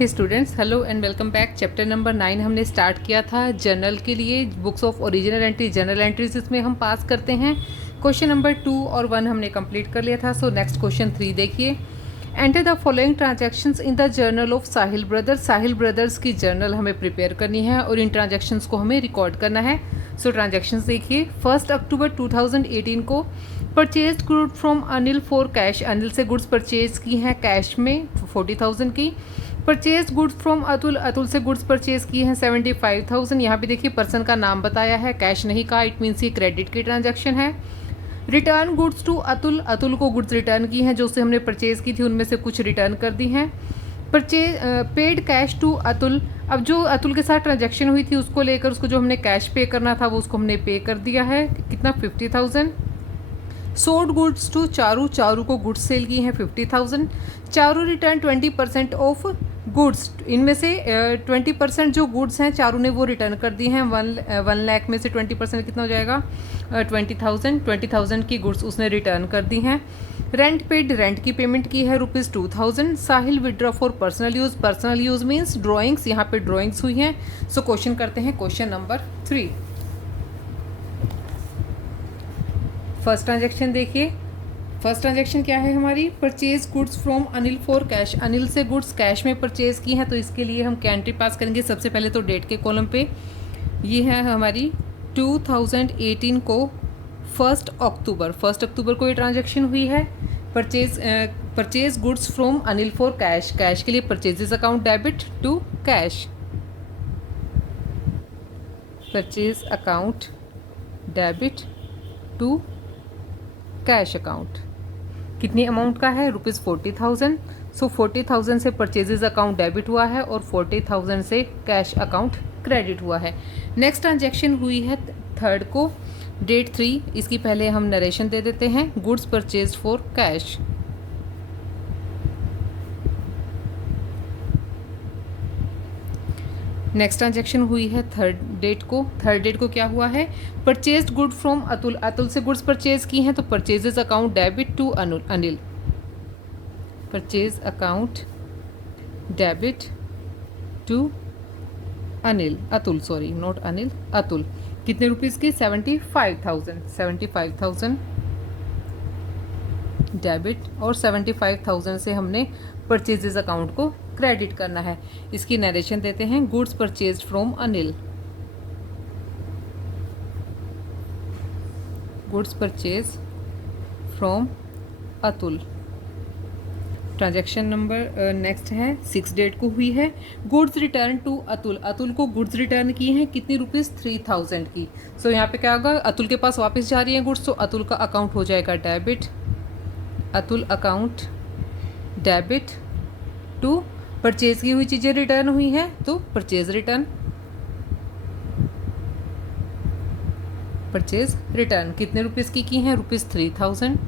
Hey students, hello and welcome back. Chapter number 9 हमने start किया था जर्नल के लिए। Books of original entry, journal entries इसमें हम पास करते हैं। क्वेश्चन नंबर 2 और 1 हमने कंप्लीट कर लिया था। सो नेक्स्ट क्वेश्चन 3 देखिए। Enter the following transactions in the journal of Sahil brothers. Sahil brothers की जर्नल हमें प्रिपेयर करनी है और इन ट्रांजैक्शंस को हमें रिकॉर्ड करना है। सो ट्रांजैक्शंस देखिए। 1 अक्टूबर 2018 को purchase good from Anil for cash. Anil से गुड्स परचेज की हैं कैश में 40,000 की। Purchase goods from Atul, Atul से गुड्स परचेज की हैं 75,000। यहाँ पे देखिए पर्सन का नाम बताया है, कैश नहीं कहा, इट मीन्स ये क्रेडिट की ट्रांजैक्शन है। Return goods to Atul, Atul को गुड्स रिटर्न की हैं जो से हमने परचेज की थी, उनमें से कुछ रिटर्न कर दी हैं। Purchase paid cash to Atul, अब जो अतुल के साथ ट्रांजैक्शन हुई थी उसको लेकर उसको जो हमने कैश पे करना था वो उसको हमने पे कर दिया है। कितना? 50,000। Sold goods to Charu, Charu को गुड्स सेल की हैं 50,000। चारू रिटर्न 20% ऑफ गुड्स, इनमें से 20% जो गुड्स हैं चारू ने वो रिटर्न कर दी हैं। 1 लाख में से 20% कितना हो जाएगा? 20,000 की गुड्स उसने रिटर्न कर दी हैं। रेंट पेड, रेंट की पेमेंट की है ₹2,000। Sahil withdraw for personal use, personal use means drawings, यहाँ पे ड्राइंग्स हुई हैं। सो क्वेश्चन करते हैं क्वेश्चन नंबर 3। फर्स्ट ट्रांजैक्शन देखिए। फर्स्ट ट्रांजैक्शन क्या है हमारी? Purchase goods from Anil for cash. Anil से गुड्स कैश में परचेज की हैं, तो इसके लिए हम क्या एंट्री पास करेंगे? सबसे पहले तो डेट के कॉलम पे ये है हमारी 2018 को 1 अक्टूबर को ये ट्रांजैक्शन हुई है। Purchase goods from Anil for cash, cash के लिए purchases account debit to cash, purchase account debit to cash account. कितनी अमाउंट का है? ₹40,000। सो 40,000 से परचेजेज अकाउंट डेबिट हुआ है और 40,000 से कैश अकाउंट क्रेडिट हुआ है। नेक्स्ट ट्रांजैक्शन हुई है 3 को, डेट 3। इसकी पहले हम नरेशन दे देते हैं। Goods purchase for cash. Next transaction हुई है 3 डेट को। 3 डेट को क्या हुआ है? Purchased good from Atul, Atul से गुड्स परचेज की हैं तो purchases account debit to Anil, purchase account debit to Anil, Atul, sorry not Anil, Atul. कितने रुपीज़ की? 75,000 डेबिट और 75,000 से हमने परचेजेस अकाउंट को क्रेडिट करना है। इसकी नरेशन देते हैं। Goods purchased from Anil, goods purchase from Atul. Transaction number next है 6 डेट को हुई है। Goods return to Atul, Atul को गुड्स रिटर्न की हैं कितनी रुपीज़? 3,000 की। सो यहाँ पे क्या होगा? अतुल के पास वापस जा रही है गुड्स, तो अतुल का अकाउंट हो जाएगा debit, Atul account debit to purchase की हुई चीज़ें रिटर्न हुई हैं तो परचेज रिटर्न, परचेज रिटर्न। कितने रुपीज़ की हैं? ₹3,000।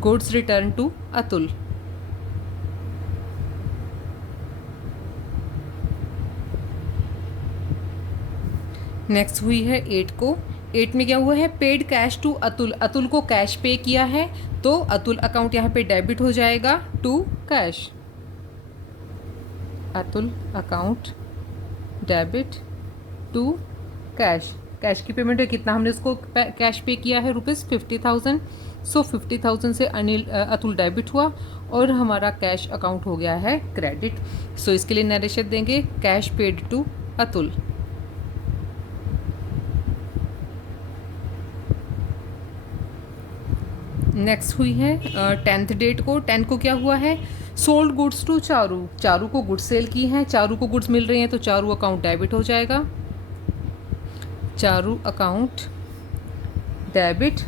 Goods return to Atul. Next हुई है 8 को। 8 में क्या हुआ है? Paid cash to Atul, Atul को कैश पे किया है तो अतुल अकाउंट यहाँ पे डेबिट हो जाएगा to cash, Atul account debit to cash. Cash की पेमेंट है कितना? हमने उसको कैश पे किया है ₹50,000। सो 50,000 से अतुल डेबिट हुआ और हमारा कैश अकाउंट हो गया है क्रेडिट। सो इसके लिए नरेशन देंगे cash paid to Atul. Next हुई है 10th डेट को। 10 को क्या हुआ है? Sold goods to Charu, Charu को गुड्स सेल की हैं, चारू को गुड्स मिल रही हैं तो चारू अकाउंट डेबिट हो जाएगा, Charu account debit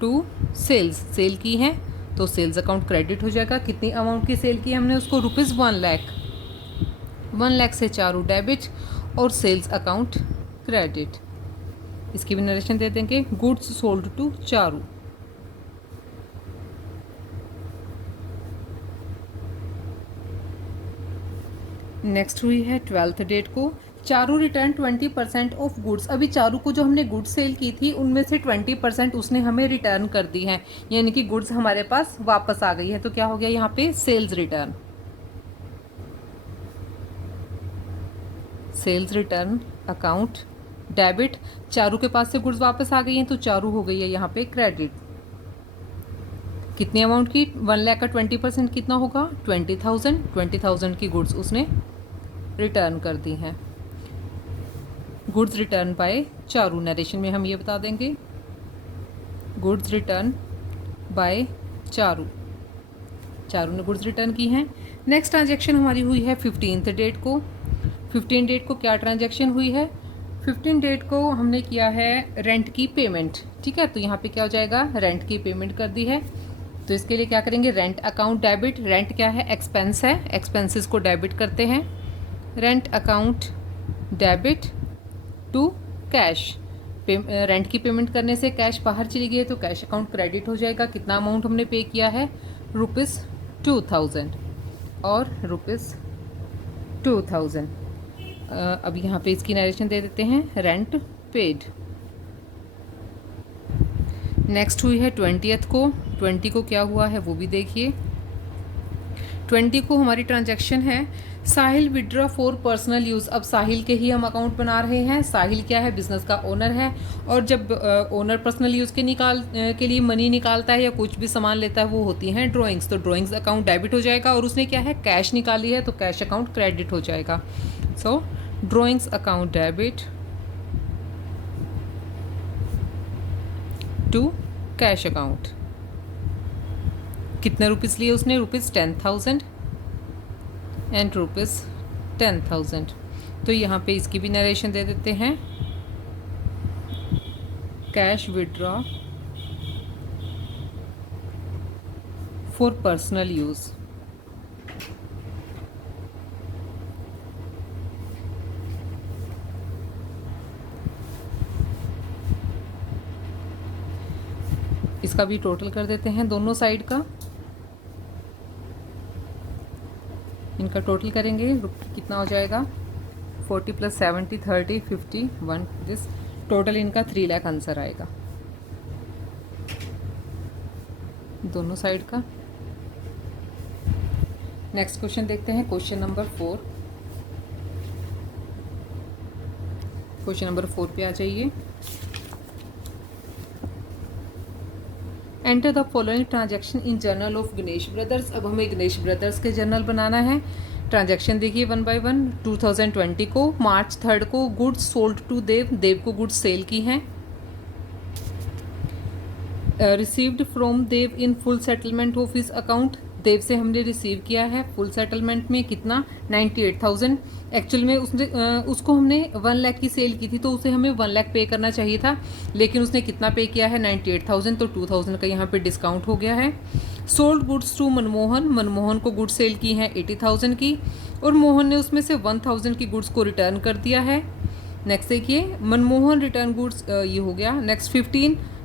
to sales, sale की हैं तो सेल्स अकाउंट क्रेडिट हो जाएगा। कितनी अमाउंट की सेल की हमने उसको? ₹1 लाख। 1 लाख से चारू डेबिट और सेल्स अकाउंट क्रेडिट। इसकी भी नरेशन दे देंगे। Goods sold to Charu. Next हुई है 12th डेट को। Charu return 20% of goods. अभी चारू को जो हमने गुड्स सेल की थी उनमें से 20% उसने हमें रिटर्न कर दी है, यानी कि गुड्स हमारे पास वापस आ गई है। तो क्या हो गया यहाँ पे sales return. Sales return account debit, Charu के पास से गुड्स वापस आ गई हैं तो चारू हो गई है यहाँ पे क्रेडिट। कितनी अमाउंट की? 1 लाख का 20% कितना होगा? 20,000। 20,000 की गुड्स उसने रिटर्न कर दी हैं। Goods return by Charu, narration में हम ये बता देंगे goods return by Charu, Charu ने गुड्स रिटर्न की हैं। नेक्स्ट ट्रांजैक्शन हमारी हुई है 15th डेट को। 15 डेट को क्या ट्रांजैक्शन हुई है? 15 डेट को हमने किया है रेंट की पेमेंट, ठीक है। तो यहाँ पे क्या हो जाएगा? रेंट की पेमेंट कर दी है। तो इसके लिए क्या करेंगे? Rent account debit. रेंट क्या है? एक्सपेंस है, एक्सपेंसेस को डेबिट करते हैं। Rent account debit to cash. Rent की पेमेंट करने से कैश बाहर चली गई है तो कैश अकाउंट क्रेडिट हो जाएगा। कितना अमाउंट हमने पे किया है? ₹2000 और ₹2000। अब यहाँ पे इसकी नरेशन दे देते हैं, रेंट पेड। नेक्स्ट हुई है 20th को। 20 को क्या हुआ है वो भी देखिए। 20 को हमारी ट्रांजैक्शन है साहिल विड्रॉ फॉर पर्सनल यूज़। अब साहिल के ही हम अकाउंट बना रहे हैं। साहिल क्या है? बिजनेस का ओनर है, और जब ओनर पर्सनल यूज़ के लिए मनी निकालता है या कुछ भी सामान लेता है वो होती हैं ड्राइंग्स। तो ड्राइंग्स अकाउंट डेबिट हो जाएगा, और उसने क्या है? कैश निकाली है तो कैश अकाउंट क्रेडिट हो जाएगा। So drawings account debit to cash account. कितने रुपीज़ लिए उसने? ₹10,000 एंड ₹10,000। तो यहाँ पे इसकी भी नरेशन दे देते हैं, cash withdraw for personal use. इसका भी टोटल कर देते हैं दोनों साइड का। इनका टोटल करेंगे, कितना हो जाएगा? 40 + 70 30 51 दिस टोटल इनका 3 लाख आंसर आएगा दोनों साइड का। नेक्स्ट क्वेश्चन देखते हैं, क्वेश्चन नंबर 4। क्वेश्चन नंबर 4 पे आ जाइए। Enter the following transaction in journal of Ganesh brothers. अब हमें गणेश ब्रदर्स के जर्नल बनाना है। ट्रांजैक्शन देखिए 1 बाय 1। 2020 को मार्च 3 को goods sold to Dev, Dev को गुड्स सेल की हैं। Received from Dev in full settlement of his account, Dev से हमने रिसीव किया है फुल सेटलमेंट में कितना? 98,000। एक्चुअल में उसको हमने 1 लाख की सेल की थी तो उसे हमें 1 लाख पे करना चाहिए था, लेकिन उसने कितना पे किया है? 98,000। तो 2,000 का यहाँ पे डिस्काउंट हो गया है। Sold goods to Manmohan, Manmohan को गुड्स सेल की हैं 80,000 की, और मोहन ने उसमें से 1,000 की गुड्स को रिटर्न कर दिया है। नेक्स्ट देखिए, मनमोहन रिटर्न गुड्स, ये हो गया। नेक्स्ट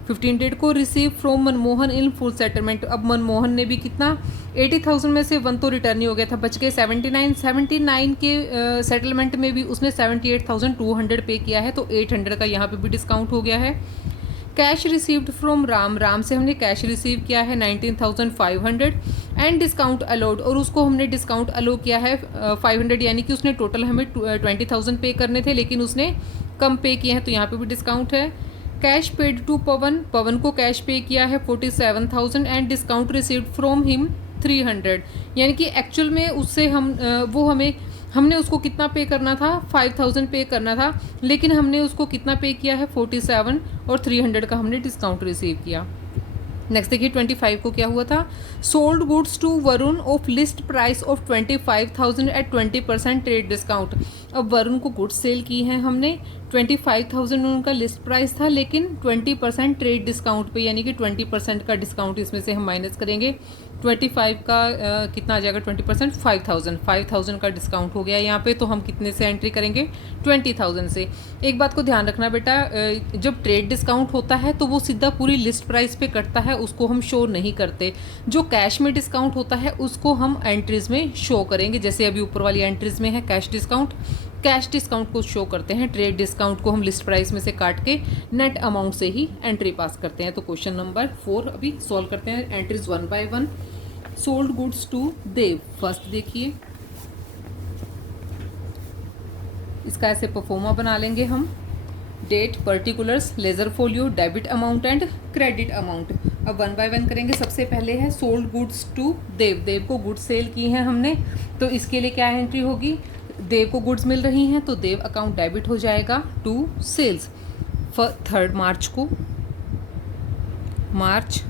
15 डेट को receive from Manmohan in full settlement. अब मनमोहन ने भी कितना? 80,000 में से 1 तो रिटर्न ही हो गया था, बच के 79 के सेटलमेंट में भी उसने 78,200 पे किया है, तो 800 का यहाँ पे भी डिस्काउंट हो गया है। Cash received from Ram, Ram से हमने कैश रिसीव किया है 19,500 एंड डिस्काउंट अलाउड, और उसको हमने डिस्काउंट अलो किया है 500, यानी कि उसने टोटल हमें 20,000 पे करने थे लेकिन उसने कम पे किए हैं, तो यहाँ पे भी डिस्काउंट है। कैश पेड टू पवन, पवन को कैश पे किया है 47,000 and discount received from him 300, यानी कि एक्चुअल में उससे हमने उसको कितना पे करना था? 5,000 पे करना था, लेकिन हमने उसको कितना पे किया है? 47, और 300 का हमने डिस्काउंट रिसीव किया। नेक्स्ट देखिए 25 को क्या हुआ था? Sold goods to Varun of list price of 25,000 at 20% trade discount. अब वरुण को गुड्स सेल की हैं हमने 25,000 उनका लिस्ट प्राइस था, लेकिन 20% ट्रेड डिस्काउंट पे, यानी कि 20% का डिस्काउंट इसमें से हम माइनस करेंगे। 25 का कितना आ जाएगा? 20% 5,000 का डिस्काउंट हो गया यहाँ पे, तो हम कितने से एंट्री करेंगे? 20,000 से। एक बात को ध्यान रखना बेटा, जब ट्रेड डिस्काउंट होता है तो वो सीधा पूरी लिस्ट प्राइस पे कटता है, उसको हम शो नहीं करते। जो कैश में डिस्काउंट होता है उसको हम एंट्रीज में शो करेंगे, जैसे अभी ऊपर वाली एंट्रीज में है कैश डिस्काउंट, कैश डिस्काउंट को शो करते हैं, ट्रेड डिस्काउंट को हम लिस्ट प्राइस में से काट के नेट अमाउंट से ही एंट्री पास करते हैं। तो क्वेश्चन नंबर 4 अभी सॉल्व करते हैं, entries 1 by 1। Sold goods to Dev, first देखिए इसका ऐसे परफॉर्मा बना लेंगे हम, date, particulars, ledger folio, debit amount and credit amount. अब 1 बाय 1 करेंगे। सबसे पहले है sold goods to Dev, Dev को गुड्स सेल की हैं हमने, तो इसके लिए क्या एंट्री होगी, देव को गुड्स मिल रही हैं तो देव अकाउंट डेबिट हो जाएगा टू सेल्स। 3 मार्च को, मार्च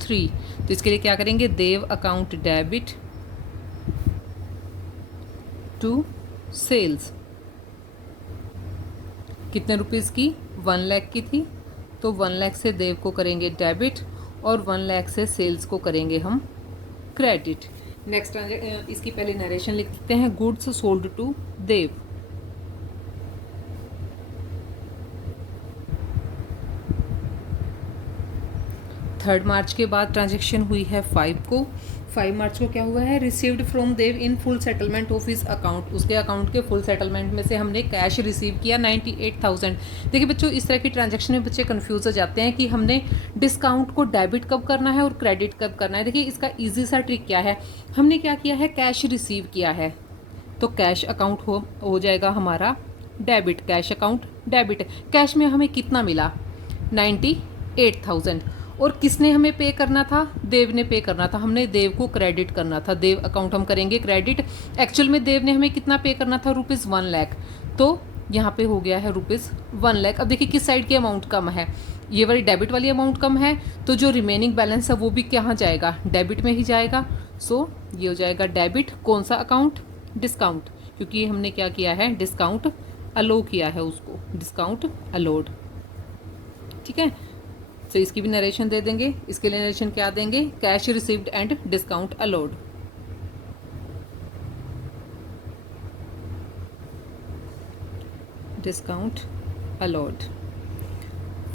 3, तो इसके लिए क्या करेंगे, देव अकाउंट डेबिट टू सेल्स। कितने रुपीज़ की, 1 लाख की थी, तो 1 लाख से देव को करेंगे डेबिट और 1 लाख से सेल्स को करेंगे हम क्रेडिट। नेक्स्ट इसकी पहले नरेशन लिख देते हैं, goods sold to Dev. Third March के बाद ट्रांजैक्शन हुई है 5 को। 5 मार्च को क्या हुआ है, received from Dev in full settlement of his account, उसके अकाउंट के फुल सेटलमेंट में से हमने कैश रिसीव किया 98,000। देखिए बच्चों, इस तरह की ट्रांजैक्शन में बच्चे कंफ्यूज हो जाते हैं कि हमने डिस्काउंट को डेबिट कब करना है और क्रेडिट कब करना है। देखिए इसका ईजी सा ट्रिक क्या है, हमने क्या किया है, कैश रिसीव किया है तो कैश अकाउंट हो जाएगा हमारा debit, cash account debit. Cash में हमें कितना मिला, 98,000, और किसने हमें पे करना था, देव ने पे करना था, हमने देव को क्रेडिट करना था, देव अकाउंट हम करेंगे क्रेडिट। एक्चुअल में देव ने हमें कितना पे करना था, ₹1 लाख, तो यहाँ पे हो गया है ₹1 लाख। अब देखिए किस साइड की अमाउंट कम है, ये वाली डेबिट वाली अमाउंट कम है, तो जो रिमेनिंग बैलेंस है वो भी कहाँ जाएगा, डेबिट में ही जाएगा। सो ये हो जाएगा डेबिट, कौन सा अकाउंट, डिस्काउंट, क्योंकि हमने क्या किया है, डिस्काउंट अलो किया है उसको, डिस्काउंट अलोड। ठीक है, तो इसकी भी नरेशन दे देंगे। इसके लिए नरेशन क्या देंगे, cash received and discount allowed. Discount allowed.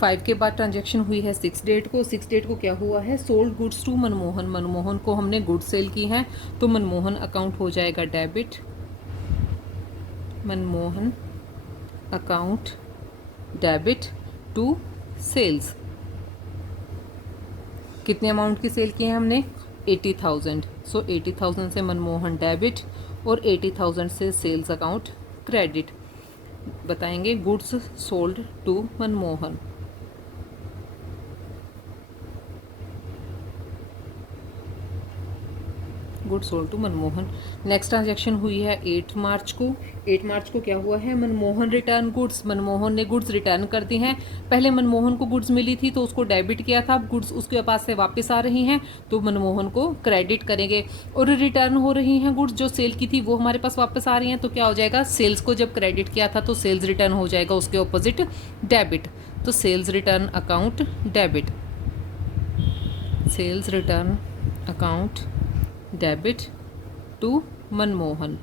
5 के बाद ट्रांजैक्शन हुई है 6 डेट को। 6 डेट को क्या हुआ है, sold goods to Manmohan, Manmohan को हमने गुड्स सेल की हैं तो मनमोहन अकाउंट हो जाएगा debit, Manmohan account debit to sales. कितने अमाउंट की सेल की है हमने, 80,000, सो 80,000 से मनमोहन डेबिट और 80,000 से सेल्स अकाउंट क्रेडिट। बताएंगे goods sold to Manmohan, good sold to Manmohan. Next transaction हुई है 8 मार्च को। 8 मार्च को क्या हुआ है, मनमोहन रिटर्न गुड्स, मनमोहन ने गुड्स रिटर्न कर दी हैं। पहले मनमोहन को गुड्स मिली थी तो उसको डेबिट किया था, अब गुड्स उसके पास से वापस आ रही हैं तो मनमोहन को क्रेडिट करेंगे। और रिटर्न हो रही हैं गुड्स, जो सेल की थी वो हमारे पास वापस आ रही हैं, तो क्या हो जाएगा, सेल्स को जब क्रेडिट किया था तो सेल्स रिटर्न हो जाएगा उसके ऑपोजिट डेबिट, तो sales return account debit, sales return account debit to Manmohan.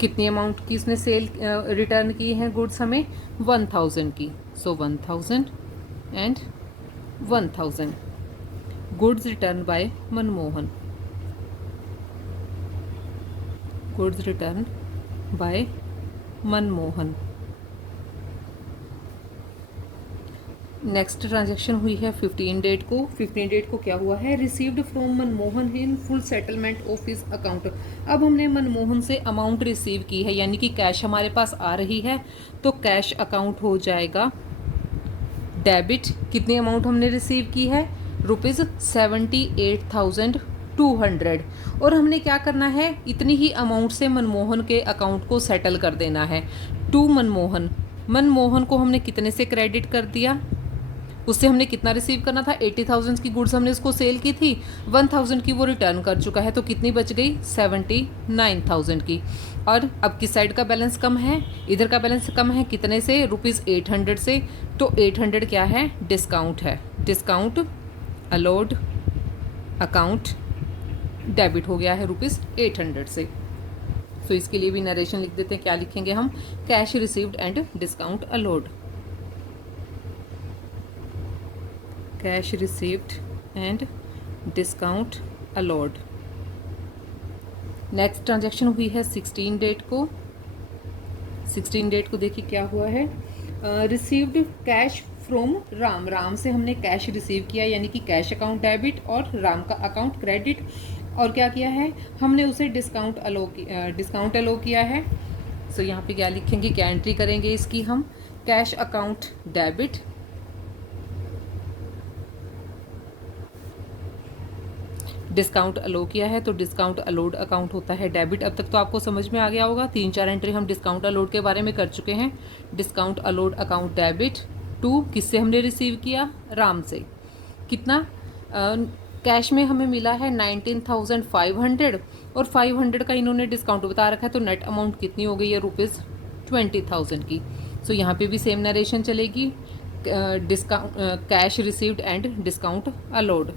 कितनी अमाउंट की इसने सेल रिटर्न की है गुड्स हमें, 1,000 की, so 1,000 and 1,000 goods return by Manmohan, goods return by Manmohan. Next transaction हुई है 15 डेट को। 15 डेट को क्या हुआ है, received from Manmohan in full settlement of his account. अब हमने मनमोहन से अमाउंट रिसीव की है, यानी कि कैश हमारे पास आ रही है, तो कैश अकाउंट हो जाएगा डेबिट। कितनी अमाउंट हमने रिसीव की है, ₹78,200, और हमने क्या करना है, इतनी ही अमाउंट से मनमोहन के अकाउंट को सेटल कर देना है टू मनमोहन। मनमोहन को हमने कितने से क्रेडिट कर दिया, उससे हमने कितना रिसीव करना था, 80,000 की गुड्स हमने उसको सेल की थी, 1,000 की वो रिटर्न कर चुका है, तो कितनी बच गई, 79,000 की। और अब किस साइड का बैलेंस कम है, इधर का बैलेंस कम है, कितने से, ₹800 से, तो 800 क्या है, डिस्काउंट है, डिस्काउंट अलोड अकाउंट डेबिट हो गया है ₹800 से। तो इसके लिए भी नरेशन लिख देते हैं, क्या लिखेंगे हम, cash received and discount allowed, cash received and discount allowed. Next transaction हुई है 16 डेट को। 16 डेट को देखिए क्या हुआ है। Received cash from Ram, Ram से हमने कैश रिसीव किया यानी कि कैश अकाउंट डेबिट और राम का अकाउंट क्रेडिट। और क्या किया है हमने उसे डिस्काउंट अलो किया है। सो यहाँ पे क्या लिखेंगे, क्या एंट्री करेंगे इसकी हम, cash account debit discount allow किया है तो डिस्काउंट अलोड अकाउंट होता है डेबिट। अब तक तो आपको समझ में आ गया होगा, 3-4 एंट्री हम डिस्काउंट अलोड के बारे में कर चुके हैं। Discount allowed account debit to, किससे हमने रिसीव किया, राम से। कितना कैश में हमें मिला है 19,500 और 500 का इन्होंने डिस्काउंट बता रखा है, तो नेट अमाउंट कितनी हो गई है, ₹20,000 की। सो यहाँ पे भी सेम नरेशन चलेगी, discount cash received and discount allowed,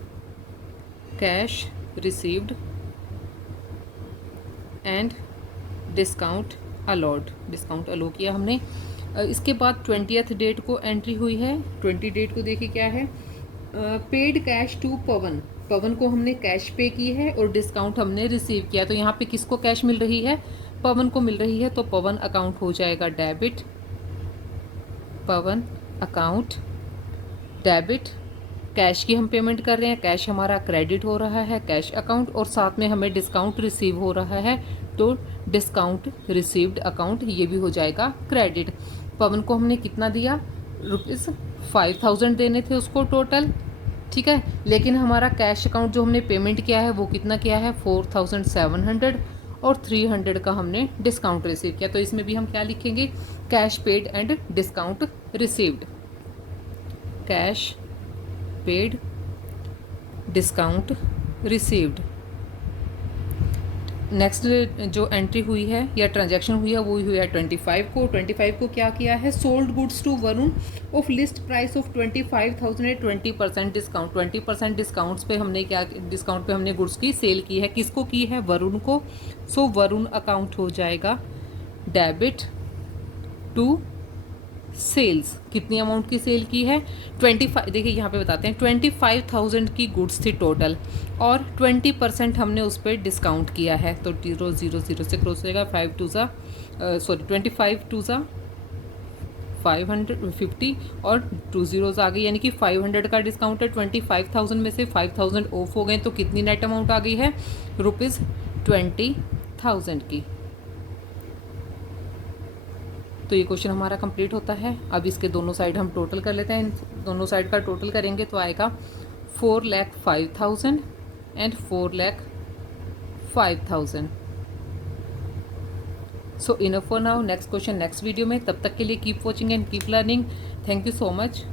cash received and discount allowed, discount allow किया हमने। इसके बाद 20th डेट को एंट्री हुई है। 20 डेट को देखिए क्या है, पेड कैश टू पवन, पवन को हमने कैश पे की है और डिस्काउंट हमने रिसीव किया। तो यहाँ पे किसको कैश मिल रही है, पवन को मिल रही है, तो पवन अकाउंट हो जाएगा डेबिट, पवन अकाउंट डेबिट। कैश की हम पेमेंट कर रहे हैं, कैश हमारा क्रेडिट हो रहा है कैश अकाउंट, और साथ में हमें डिस्काउंट रिसीव हो रहा है तो डिस्काउंट रिसीव्ड अकाउंट, ये भी हो जाएगा क्रेडिट। पवन को हमने कितना दिया, ₹5,000 देने थे उसको टोटल, ठीक है, लेकिन हमारा कैश अकाउंट जो हमने पेमेंट किया है वो कितना किया है, 4,700 और 300 का हमने डिस्काउंट रिसीव किया। तो इसमें भी हम क्या लिखेंगे, cash paid and discount received, cash paid discount received. Next जो एंट्री हुई है या ट्रांजैक्शन हुई है वो हुई है 25 को। 25 को क्या किया है, sold goods to Varun of list price of 25,000 at 20% discount. 20% discounts पे हमने क्या, डिस्काउंट पे हमने गुड्स की सेल की है, किसको की है, वरुण को। सो वरुण अकाउंट हो जाएगा डेबिट टू सेल्स। कितनी अमाउंट की सेल की है, 25, देखिए यहाँ पे बताते हैं 25,000 की गुड्स थी टोटल और 20% हमने उस पर डिस्काउंट किया है, तो 000 से क्रॉस होएगा, 25 टू ज़ा 550 और 2 zeros आ गई, यानी कि 500 का डिस्काउंट है, 25,000 में से 5,000 ऑफ हो गए, तो कितनी नेट अमाउंट आ गई है, ₹20,000 की। तो ये क्वेश्चन हमारा कंप्लीट होता है। अब इसके दोनों साइड हम टोटल कर लेते हैं, दोनों साइड का टोटल करेंगे तो आएगा 4,05,000 and 4,05,000। So enough for now, next question next video में, तब तक के लिए keep watching and keep learning. Thank you so much.